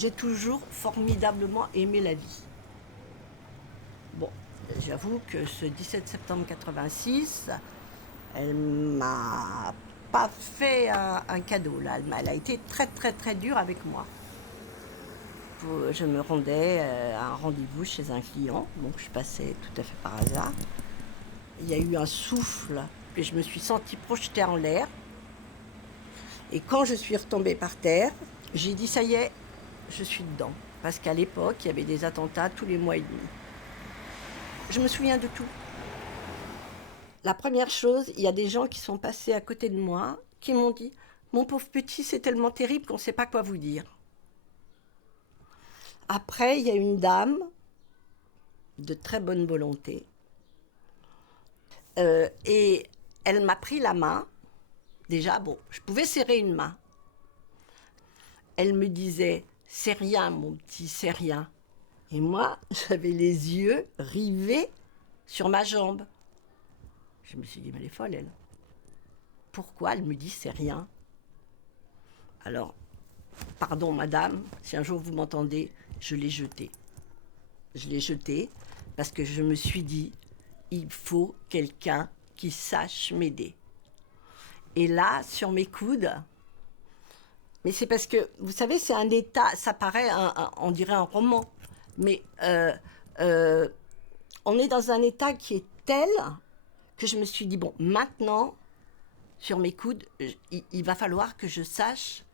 j'ai toujours formidablement aimé la vie. Bon, j'avoue que ce 17 septembre 86, elle m'a pas fait un cadeau. Là. Elle a été très très très dure avec moi. Je me rendais à un rendez-vous chez un client, donc je passais tout à fait par hasard. Il y a eu un souffle et je me suis sentie projetée en l'air. Et quand je suis retombée par terre, j'ai dit ça y est, je suis dedans. Parce qu'à l'époque, il y avait des attentats tous les mois et demi. Je me souviens de tout. La première chose, il y a des gens qui sont passés à côté de moi, qui m'ont dit « Mon pauvre petit, c'est tellement terrible qu'on ne sait pas quoi vous dire. » Après, il y a une dame de très bonne volonté. Et elle m'a pris la main. Déjà, bon, je pouvais serrer une main. Elle me disait « C'est rien, mon petit, c'est rien. » Et moi, j'avais les yeux rivés sur ma jambe. Je me suis dit « Mais elle est folle, elle. Pourquoi elle me dit « C'est rien ?» Alors, pardon, madame, si un jour vous m'entendez, je l'ai jeté. Je l'ai jeté parce que je me suis dit « Il faut quelqu'un qui sache m'aider. » Et là, sur mes coudes, mais c'est parce que, vous savez, c'est un état, ça paraît, on dirait un roman, mais on est dans un état qui est tel que je me suis dit, bon, maintenant, sur mes coudes, il va falloir que je sache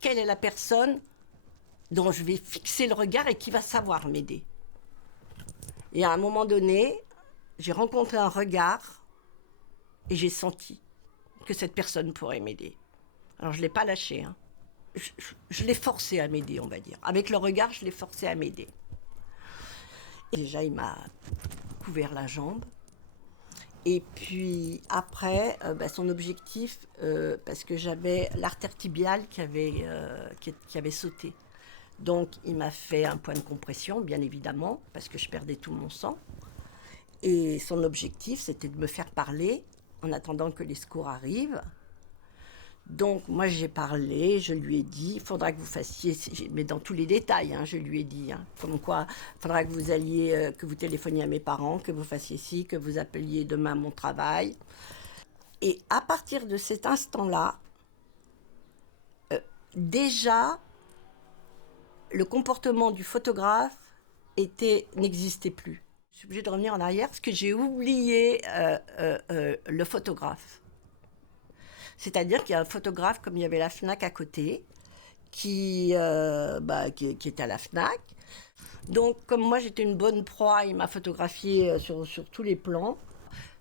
quelle est la personne dont je vais fixer le regard et qui va savoir m'aider. Et à un moment donné, j'ai rencontré un regard et j'ai senti que cette personne pourrait m'aider. Alors je ne l'ai pas lâché, hein. Je l'ai forcé à m'aider, on va dire. Avec le regard, je l'ai forcé à m'aider. Et déjà, il m'a couvert la jambe. Et puis après, son objectif, parce que j'avais l'artère tibiale qui avait sauté. Donc il m'a fait un point de compression, bien évidemment, parce que je perdais tout mon sang. Et son objectif, c'était de me faire parler en attendant que les secours arrivent. Donc moi j'ai parlé, je lui ai dit, il faudra que vous fassiez, mais dans tous les détails, hein, je lui ai dit, hein, comme quoi, il faudra que vous alliez, que vous téléphoniez à mes parents, que vous fassiez ci, que vous appeliez demain à mon travail. Et à partir de cet instant-là, déjà, le comportement du photographe n'existait plus. Je suis obligée de revenir en arrière parce que j'ai oublié le photographe. C'est-à-dire qu'il y a un photographe, comme il y avait la FNAC à côté, qui était à la FNAC. Donc, comme moi, j'étais une bonne proie, il m'a photographié sur tous les plans,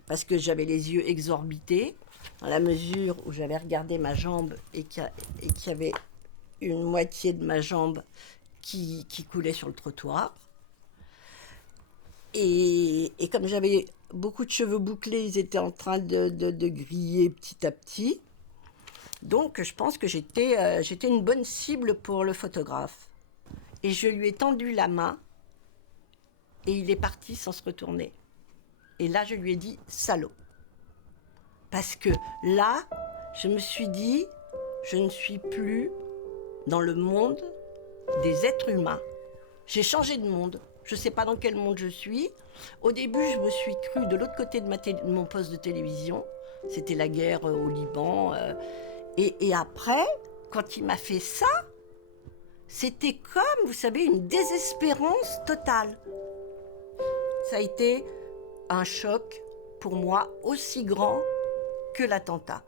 parce que j'avais les yeux exorbités, dans la mesure où j'avais regardé ma jambe et qu'il y avait une moitié de ma jambe qui coulait sur le trottoir. Et comme j'avais beaucoup de cheveux bouclés, ils étaient en train de griller petit à petit. Donc je pense que j'étais une bonne cible pour le photographe. Et je lui ai tendu la main et il est parti sans se retourner. Et là, je lui ai dit « salaud ». Parce que là, je me suis dit « je ne suis plus dans le monde des êtres humains ». J'ai changé de monde. Je ne sais pas dans quel monde je suis. Au début, je me suis crue de l'autre côté de mon poste de télévision. C'était la guerre au Liban. Et après, quand il m'a fait ça, c'était comme, vous savez, une désespérance totale. Ça a été un choc pour moi aussi grand que l'attentat.